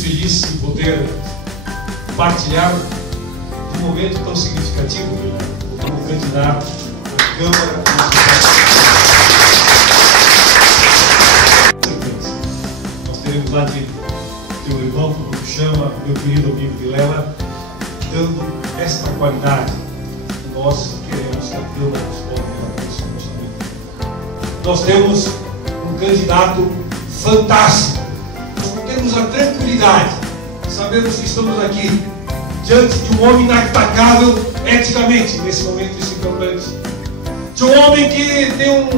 feliz em poder partilhar de um momento tão significativo como candidato à Câmara de Nós teremos lá de teu irmão, como tu chama, meu querido amigo Vilela, dando esta qualidade que nós queremos que a Câmara nos possa. Nós temos um candidato fantástico. Temos a tranquilidade, sabemos que estamos aqui diante de um homem inatacável eticamente, nesse momento de campanhas, de um homem que tem um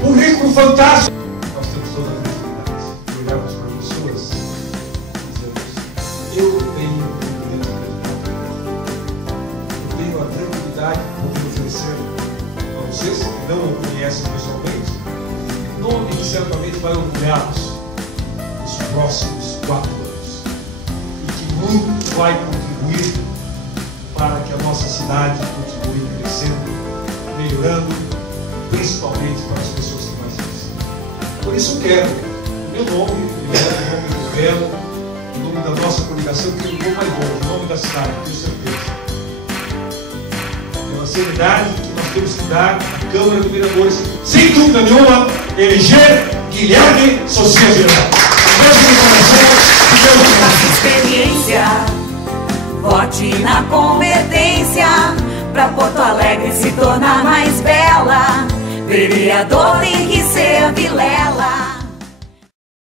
currículo fantástico. Nós temos toda a tranquilidade de olharmos para pessoas e dizermos: eu tenho a tranquilidade de poder oferecer a vocês que não o conhecem pessoalmente, um nome que certamente vai orgulhá-los nos próximos 4 anos e que muito vai contribuir para que a nossa cidade continue crescendo, melhorando, principalmente para as pessoas que mais precisam. Por isso eu quero, em meu nome, em nome do governo, em nome da nossa coligação, que eu vou mais longe, em nome da cidade, tenho certeza. Pela seriedade que nós temos que dar à Câmara de Vereadores, sem dúvida nenhuma, eleger Guilherme Socia Girão. Experiência, vote na competência, pra Porto Alegre se tornar mais bela. Vereador tem que ser Vilela.